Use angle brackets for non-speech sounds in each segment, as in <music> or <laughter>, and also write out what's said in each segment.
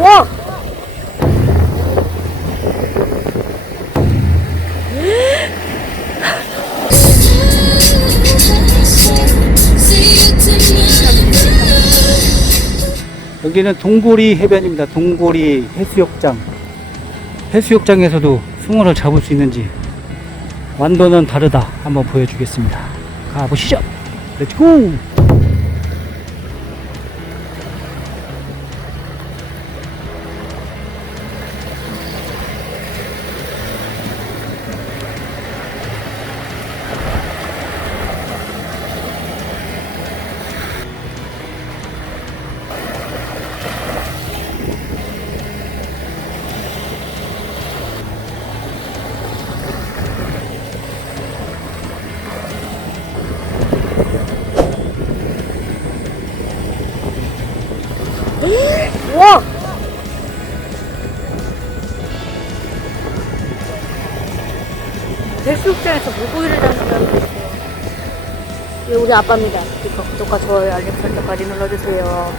우와! 여기는 동고리 해변입니다. 동고리 해수욕장. 해수욕장에서도 숭어를 잡을 수 있는지 완도는 다르다. 한번 보여주겠습니다. 가보시죠. 렛츠고! 와! 해수욕장에서 물고기를 잡는 사람도 있어요. 예, 우리 아빠입니다. 그러니까 구독과 좋아요, 알림 설정까지 눌러주세요.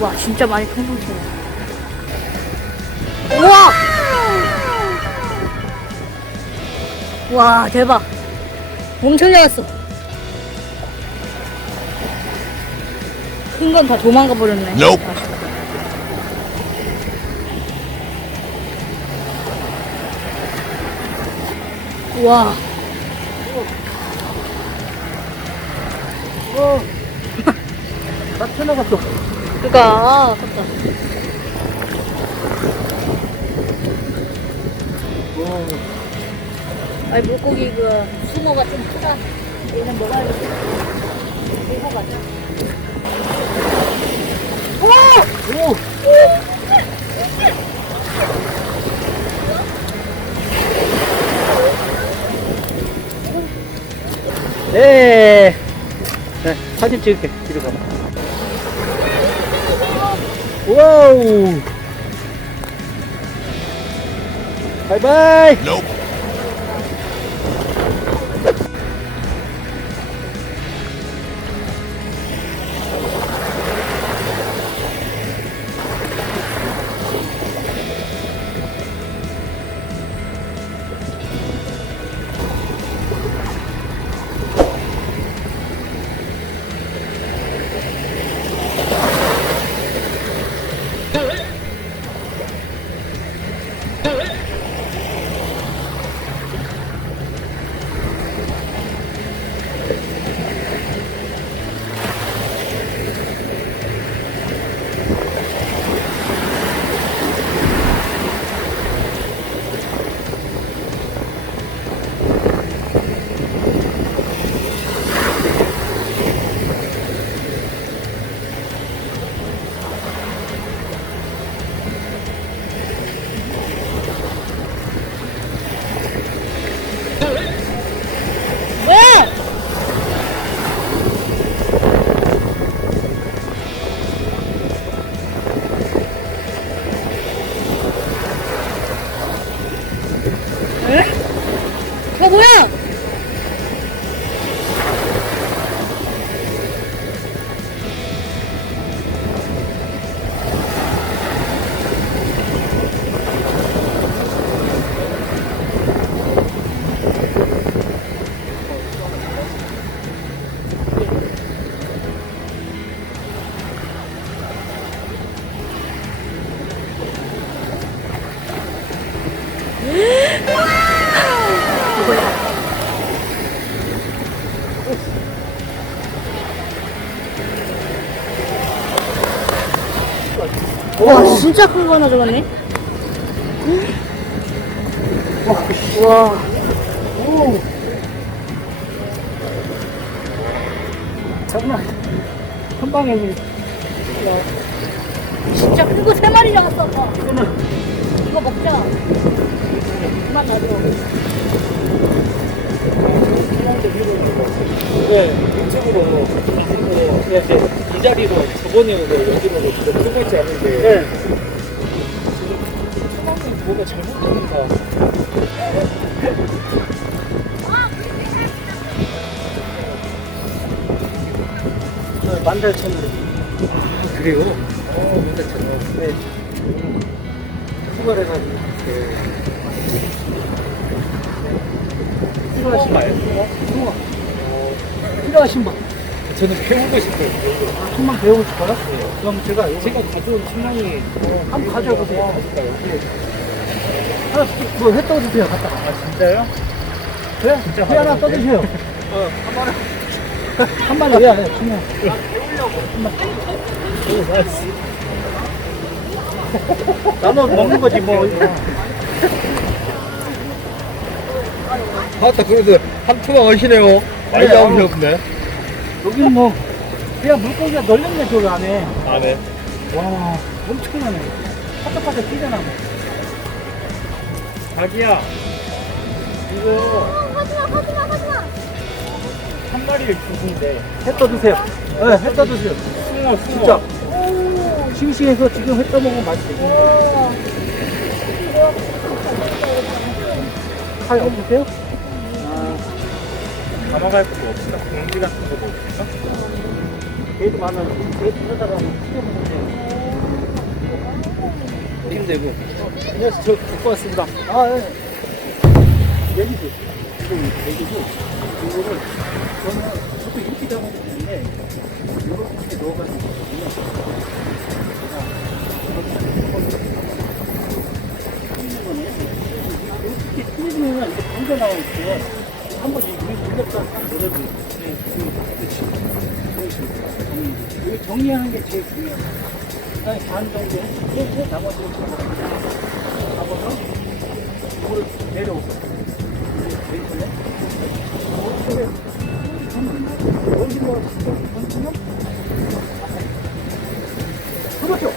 와, 진짜 많이 통통치네. 우와! 와, 대박. 엄청 작았어. 큰 건 다 도망가 버렸네. Nope. 와. 어. 딱 튀어나갔어. 그니까, 아, 아깝다. 아니, 물고기 그, 숭어가 좀 크다. 얘는 이렇게. 숭어가 좀. 오! 오! 네. 네, 사진 찍을게. 뒤로 가봐. 와우! 바이바이! Nope. Hey! <laughs> 와, 진짜 큰 거 하나 잡았네. 와. 오! 정말 한 방에 물- 진짜 큰 거 세 마리 잡았어, 아빠. 이거 먹자. 그만. 네, 이쪽으로 이렇게 이 자리로 저번에 여기로 쓰고 있지 않은데 네. 지금 뭐가 잘못되니까 만달천으로 그래요? 어 만달천 네 출발해가지고. 필요하신 분. 저는 배우고 싶어요. 한번 배우고 싶어요? 그럼 제가 이거 제가 가져온 신랑이 한번 가져보세요. 하나, 뭐, 회 떠주세요. 갖다. 아 진짜요? 회? 진짜 회 하나? 떠주세요. <laughs> 한 마리 왜안 해? 그냥. 나눠 먹는 거지, 뭐. <laughs> 아따 그래도 한 투방 하시네요. 많이 네, 잡으셨네. 여기는 뭐, 그냥 물고기가 널렸네, 저기 안에. 아 네. 와, 엄청나네. 파짝파짝 뛰잖아. 뭐. 자기야 이거 하지마 하지마 하지마 한 마리를 주신대. 해 떠드세요. 네, 해 떠드세요. 숭어 숭어. 진짜. 싱싱해서 지금 회 떠먹으면 맛있어요. 칼 없으세요? 담아갈 것도 없나? 공기 같은 거도 없나? 게이트 많은 게이트 하다가 튀겨보면 돼요. 힘들고. 안녕하세요. 저 듣고 왔습니다. 아, 예. 여기도 지금 여기도 이거를 저는 저도 이렇게 잡아주는데 이렇게 넣어가지고. 이렇게 틀리면 이렇게 나올 때 한번 물렸다 내려주고 이거 정리하는 게 제일 중요해요. 그다음에 반 정도 이렇게 나머지를 잡아서 물을 내려오고? 그렇죠.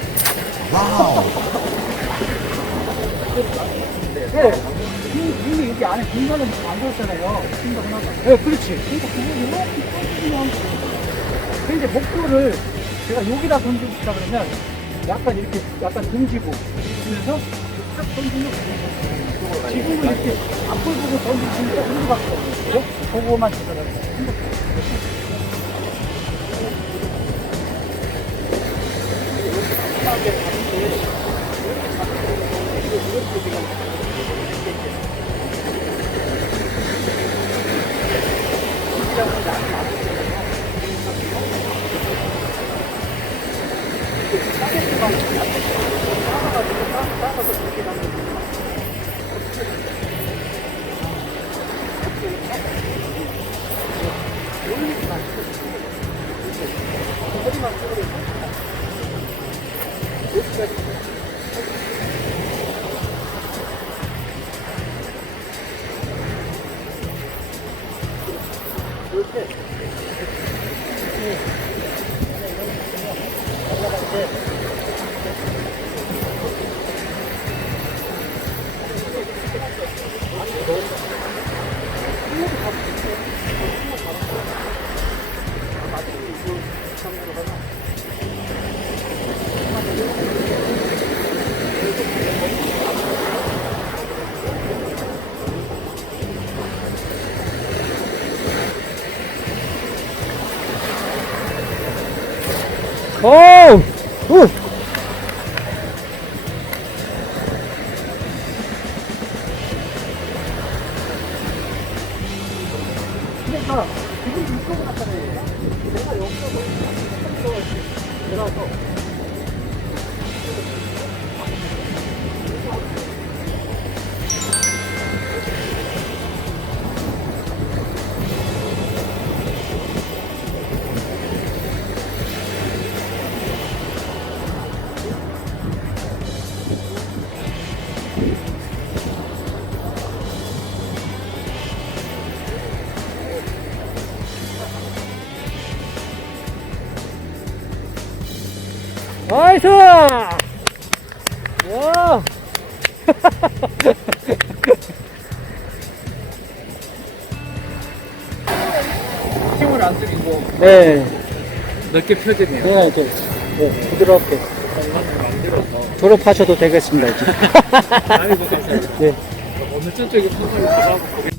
네. 안에 공간을 만들었잖아요. 신경 하나가. 네, 그렇지. 그러니까 그거 이렇게 던지면. 근데 목표를 제가 여기다 던지고 싶다 그러면 약간 이렇게 약간 등지고 그러면서 딱 던지면 지금은 이렇게 앞을 보고 던지시니까 힘들밖에 없어요. 그거만 제대로 오! 오! 그러니까 지금 이쪽으로 갔 잖 아요. 내가 여기서 뭐 내려와서 나이스! 와! <laughs> 힘을 안 들이고 네, 넓게 펴지네요. 그냥 이제 네, 부드럽게 만들어서 졸업하셔도 되겠습니다. 이제. <laughs> 많이 고생했어요. 네. 어느 쪽에 손으로 잡아보고